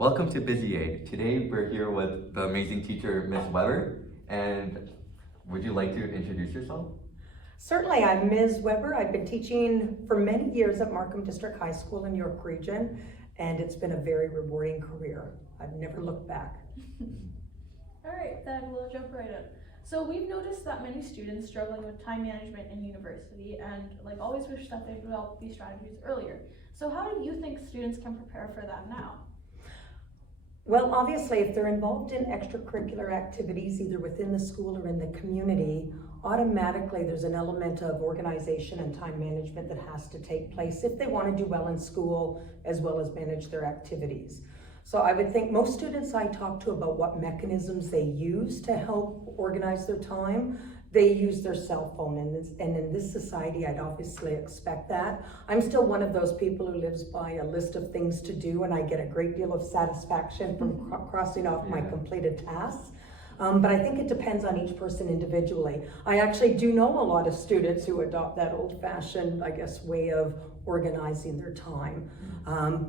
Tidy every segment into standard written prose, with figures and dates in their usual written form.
welcome to BusiAid. Today we're here with the amazing teacher, Miss Weber. And would you like to introduce yourself? Certainly, I'm Ms. Weber. I've been teaching for many years at Markham District High School in York Region, and it's been a very rewarding career. I've never looked back. All right, then we'll jump right in. So we've noticed that many students struggling with time management in university and always wish that they developed these strategies earlier. So how do you think students can prepare for that now? Well, obviously, if they're involved in extracurricular activities, either within the school or in the community, automatically there's an element of organization and time management that has to take place if they want to do well in school as well as manage their activities. So I would think most students I talk to about what mechanisms they use to help organize their time, they use their cell phone, and in this society I'd obviously expect that. I'm still one of those people who lives by a list of things to do, and I get a great deal of satisfaction from crossing off my completed tasks. But I think it depends on each person individually. I actually do know a lot of students who adopt that old-fashioned, way of organizing their time.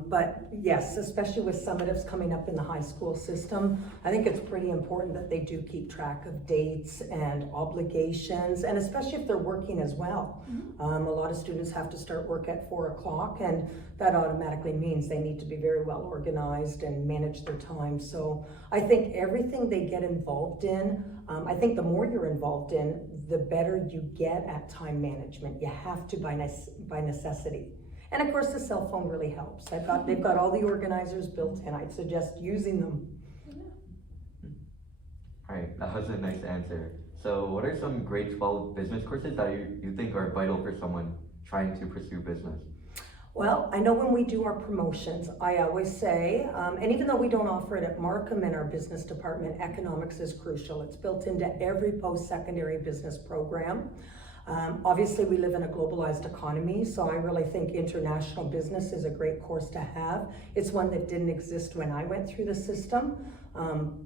But yes, especially with summatives coming up in the high school system, I think it's pretty important that they do keep track of dates and obligations, and especially if they're working as well. A lot of students have to start work at 4 o'clock, and that automatically means they need to be very well organized and manage their time. So I think everything they get involved in, I think the more you're involved in, the better you get at time management. You have to by necessity. And of course the cell phone really helps. They've got all the organizers built in. I'd suggest using them. All right, that was a nice answer. So what are some grade 12 business courses that you think are vital for someone trying to pursue business? Well, I know when we do our promotions, I always say, and even though we don't offer it at Markham in our business department, economics is crucial. It's built into every post-secondary business program. Obviously, we live in a globalized economy, so I really think international business is a great course to have. It's one that didn't exist when I went through the system,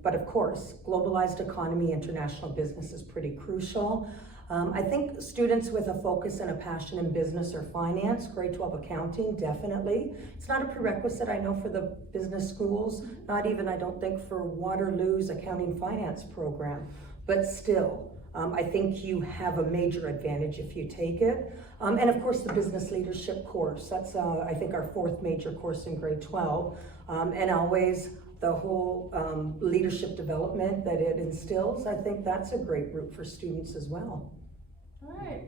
but of course, globalized economy, international business is pretty crucial. I think students with a focus and a passion in business or finance, grade 12 accounting, definitely. It's not a prerequisite, I know, for the business schools, not even, I don't think, for Waterloo's accounting finance program, but still, I think you have a major advantage if you take it. And of course, the business leadership course, that's, I think, our 4th major course in grade 12, and always the whole leadership development that it instills. I think that's a great route for students as well. All right,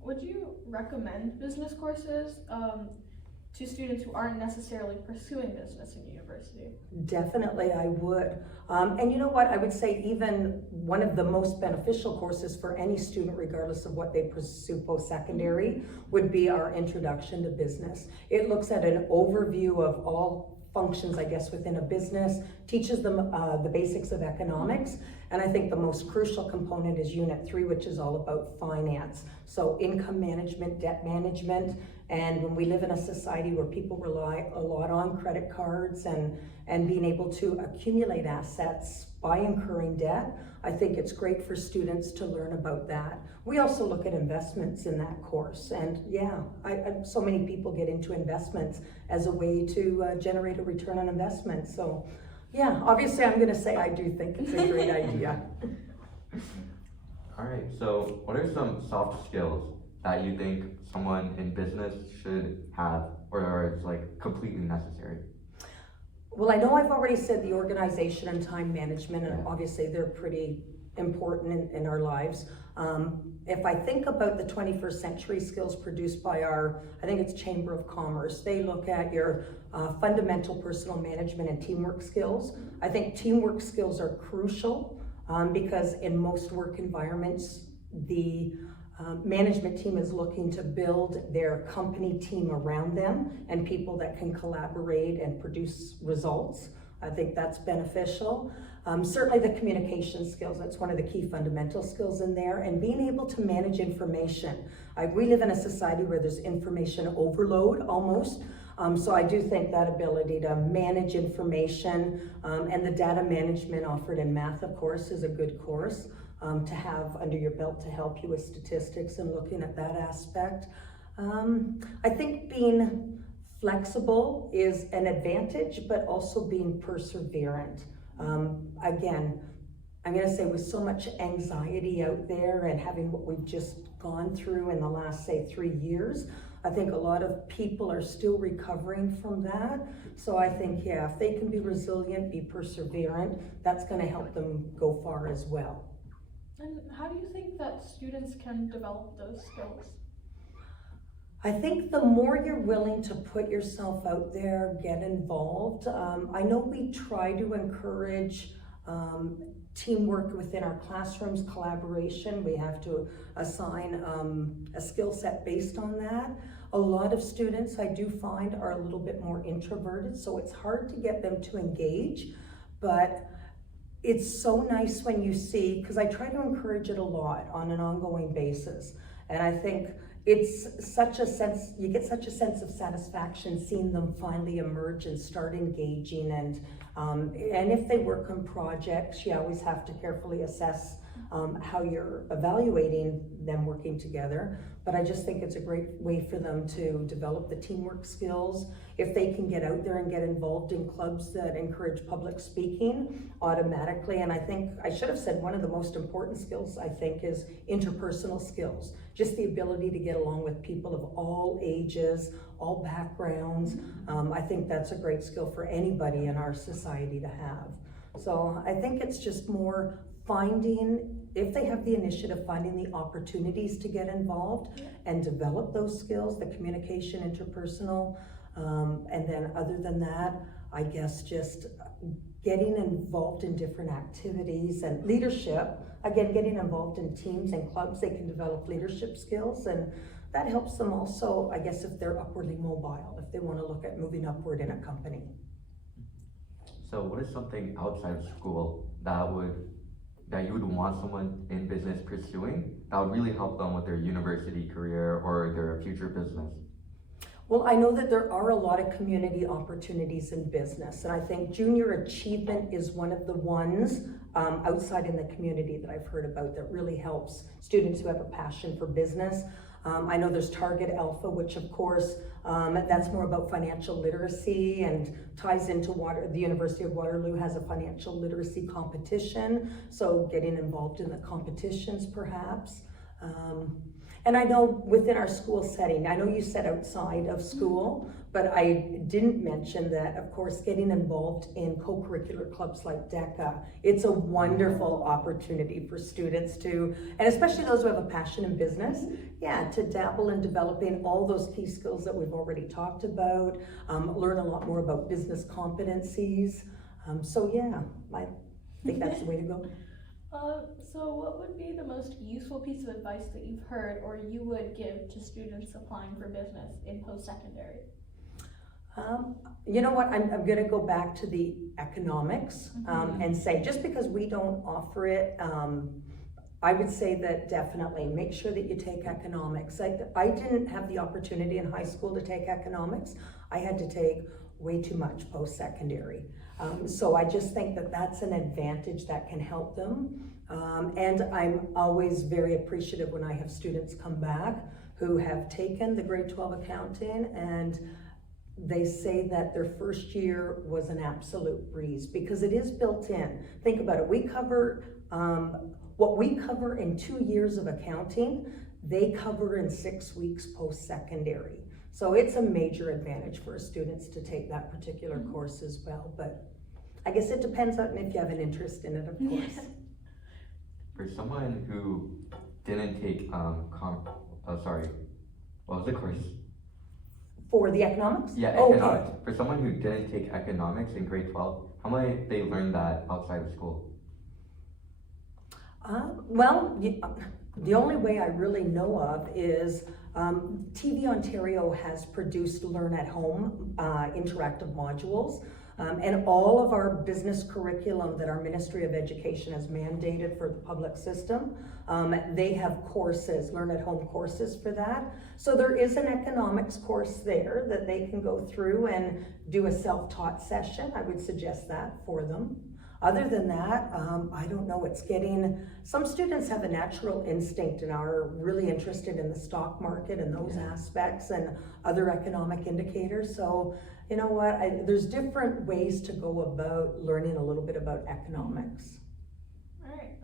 would you recommend business courses to students who aren't necessarily pursuing business in university? Definitely, I would. And you know what, I would say even one of the most beneficial courses for any student, regardless of what they pursue post-secondary, would be our Introduction to Business. It looks at an overview of all functions, within a business, teaches them the basics of economics, and I think the most crucial component is Unit 3, which is all about finance. So income management, debt management, and when we live in a society where people rely a lot on credit cards and being able to accumulate assets by incurring debt, I think it's great for students to learn about that. We also look at investments in that course, and so many people get into investments as a way to generate a return on investment. So yeah, obviously I'm gonna say I do think it's a great idea. All right, so what are some soft skills that you think someone in business should have or is completely necessary? Well, I know I've already said the organization and time management, and obviously they're pretty important in our lives. If I think about the 21st century skills produced by I think it's Chamber of Commerce, they look at your fundamental personal management and teamwork skills. I think teamwork skills are crucial because in most work environments, the management team is looking to build their company team around them and people that can collaborate and produce results. I think that's beneficial. Certainly the communication skills, that's one of the key fundamental skills in there, and being able to manage information. We live in a society where there's information overload almost, so I do think that ability to manage information and the data management offered in math, of course, is a good course to have under your belt to help you with statistics and looking at that aspect. I think being flexible is an advantage, but also being perseverant. Again, I'm gonna say with so much anxiety out there and having what we've just gone through in the last, say, 3 years, I think a lot of people are still recovering from that. So I think, yeah, if they can be resilient, be perseverant, that's gonna help them go far as well. And how do you think that students can develop those skills? I think the more you're willing to put yourself out there, get involved. I know we try to encourage teamwork within our classrooms, collaboration. We have to assign a skill set based on that. A lot of students, I do find, are a little bit more introverted, so it's hard to get them to engage, but it's so nice when you see, because I try to encourage it a lot on an ongoing basis, and I think it's such a sense, you get such a sense of satisfaction seeing them finally emerge and start engaging, and if they work on projects, you always have to carefully assess how you're evaluating them working together. But I just think it's a great way for them to develop the teamwork skills. If they can get out there and get involved in clubs that encourage public speaking automatically, and I think I should have said one of the most important skills I think is interpersonal skills. Just the ability to get along with people of all ages, all backgrounds. I think that's a great skill for anybody in our society to have. So I think it's just more finding, if they have the initiative, finding the opportunities to get involved and develop those skills, the communication, interpersonal, and then other than that, I guess just getting involved in different activities and leadership. Again, getting involved in teams and clubs, they can develop leadership skills, and that helps them also, I guess, if they're upwardly mobile, if they want to look at moving upward in a company. So what is something outside of school that you would want someone in business pursuing that would really help them with their university career or their future business? Well, I know that there are a lot of community opportunities in business, and I think junior achievement is one of the ones outside in the community that I've heard about that really helps students who have a passion for business. I know there's Target Alpha, which of course, that's more about financial literacy and ties into the University of Waterloo has a financial literacy competition, so getting involved in the competitions perhaps. And I know within our school setting, I know you said outside of school, but I didn't mention that, of course, getting involved in co-curricular clubs like DECA, it's a wonderful opportunity for students to, and especially those who have a passion in business, to dabble in developing all those key skills that we've already talked about, learn a lot more about business competencies. So yeah, I think that's the way to go. So what would be the most useful piece of advice that you've heard or you would give to students applying for business in post-secondary? You know what, I'm gonna go back to the economics and say, just because we don't offer it, I would say that definitely make sure that you take economics. I didn't have the opportunity in high school to take economics. I had to take way too much post-secondary. So I just think that that's an advantage that can help them. And I'm always very appreciative when I have students come back who have taken the grade 12 accounting and they say that their first year was an absolute breeze because it is built in. Think about it, we cover, what we cover in 2 years of accounting, they cover in 6 weeks post-secondary. So it's a major advantage for students to take that particular course as well, but I guess it depends on if you have an interest in it, of course. For someone who didn't take, what was the course? For the economics? Yeah, economics. Okay. For someone who didn't take economics in grade 12, how might they learn that outside of school? Well, the only way I really know of is TV Ontario has produced Learn at Home interactive modules. And all of our business curriculum that our Ministry of Education has mandated for the public system, they have courses, Learn at Home courses for that. So there is an economics course there that they can go through and do a self-taught session. I would suggest that for them. Other than that, I don't know, some students have a natural instinct and are really interested in the stock market and those aspects and other economic indicators. So, you know what, there's different ways to go about learning a little bit about economics. Alright,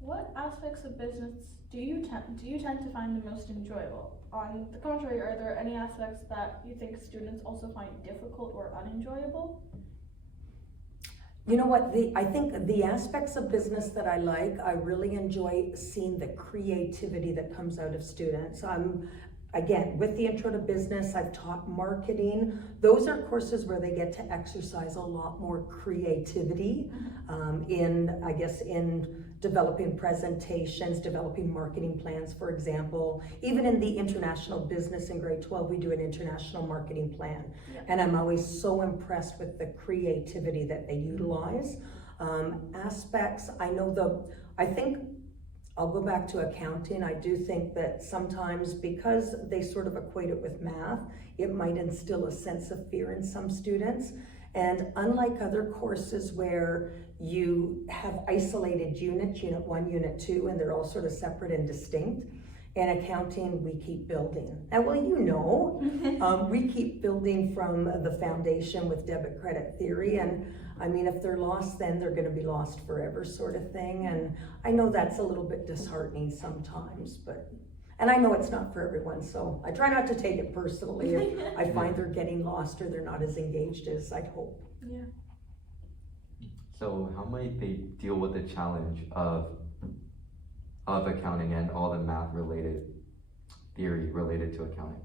what aspects of business do you tend to find the most enjoyable? On the contrary, are there any aspects that you think students also find difficult or unenjoyable? You know what, I think the aspects of business that I really enjoy seeing the creativity that comes out of students. Again, with the intro to business, I've taught marketing. Those are courses where they get to exercise a lot more creativity in developing presentations, developing marketing plans, for example. Even in the international business in grade 12, we do an international marketing plan. Yeah. And I'm always so impressed with the creativity that they utilize. Aspects, I think I'll go back to accounting. I do think that sometimes because they sort of equate it with math, it might instill a sense of fear in some students. And unlike other courses where you have isolated units, unit 1, unit 2, and they're all sort of separate and distinct, in accounting, we keep building. And we keep building from the foundation with debit credit theory. And I mean, if they're lost, then they're gonna be lost forever sort of thing. And I know that's a little bit disheartening sometimes, and I know it's not for everyone, so I try not to take it personally if I find they're getting lost or they're not as engaged as I'd hope. Yeah. So how might they deal with the challenge of accounting and all the math related theory related to accounting?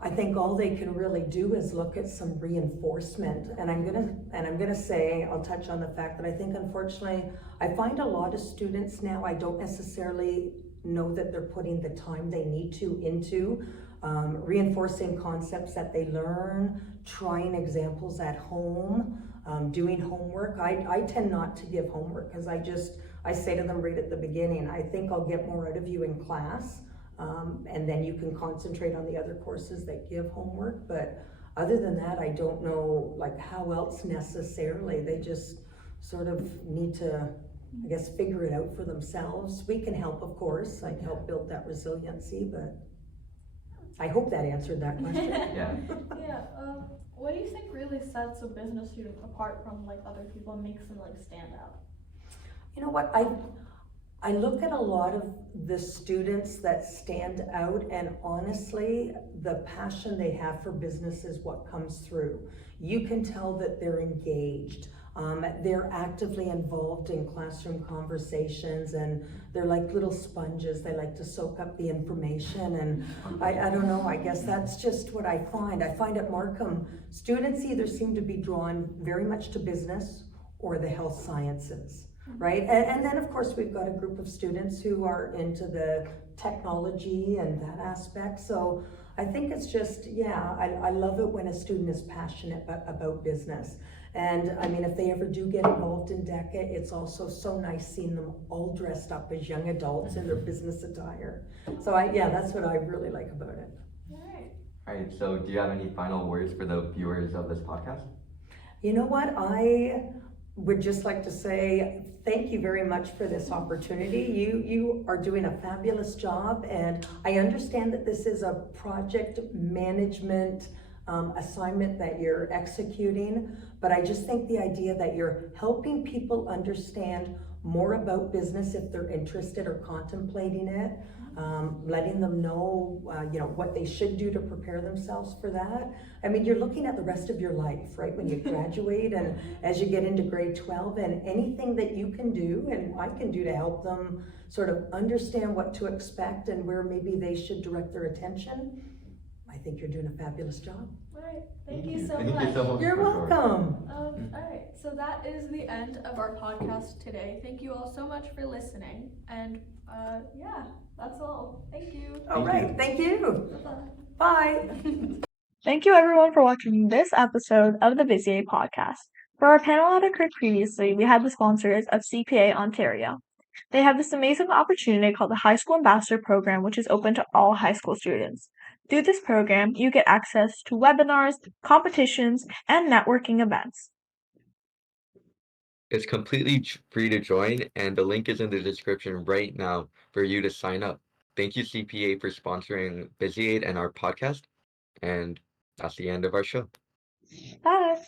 I think all they can really do is look at some reinforcement. And I'm gonna say, I'll touch on the fact that I think unfortunately, I find a lot of students now, I don't necessarily know that they're putting the time they need to into reinforcing concepts that they learn, trying examples at home, doing homework. I tend not to give homework because I say to them right at the beginning, I think I'll get more out of you in class. And then you can concentrate on the other courses that give homework. But other than that, I don't know like how else necessarily. They just sort of need to, I guess, figure it out for themselves. We can help, of course, like help build that resiliency, but I hope that answered that question. Yeah. Yeah, what do you think really sets a business student apart from like other people and makes them like stand out? You know what, I look at a lot of the students that stand out, and honestly, the passion they have for business is what comes through. You can tell that they're engaged. They're actively involved in classroom conversations, and they're like little sponges. They like to soak up the information, and I don't know, I guess that's just what I find. I find at Markham, students either seem to be drawn very much to business or the health sciences. Right, and then of course we've got a group of students who are into the technology and that aspect. So I think it's just, I love it when a student is passionate about business. And I mean, if they ever do get involved in DECA, it's also so nice seeing them all dressed up as young adults in their business attire. So that's what I really like about it. All right, so do you have any final words for the viewers of this podcast? You know what, I would just like to say thank you very much for this opportunity. You are doing a fabulous job, and I understand that this is a project management assignment that you're executing, but I just think the idea that you're helping people understand more about business if they're interested or contemplating it, letting them know what they should do to prepare themselves for that. I mean, you're looking at the rest of your life, right, when you graduate and as you get into grade 12, and anything that you can do and I can do to help them sort of understand what to expect and where maybe they should direct their attention, I think you're doing a fabulous job. All right, thank you so Thank much. you so much. You're welcome. All right, so that is the end of our podcast today. Thank you all so much for listening, and that's all. Thank you. All right, thank you. Bye. Bye. Thank you everyone for watching this episode of the BusiAid podcast. For our panel that occurred previously, we had the sponsors of CPA Ontario. They have this amazing opportunity called the High School Ambassador Program, which is open to all high school students. Through this program, you get access to webinars, competitions, and networking events. It's completely free to join, and the link is in the description right now for you to sign up. Thank you, CPA, for sponsoring BusiAid and our podcast. And that's the end of our show. Bye.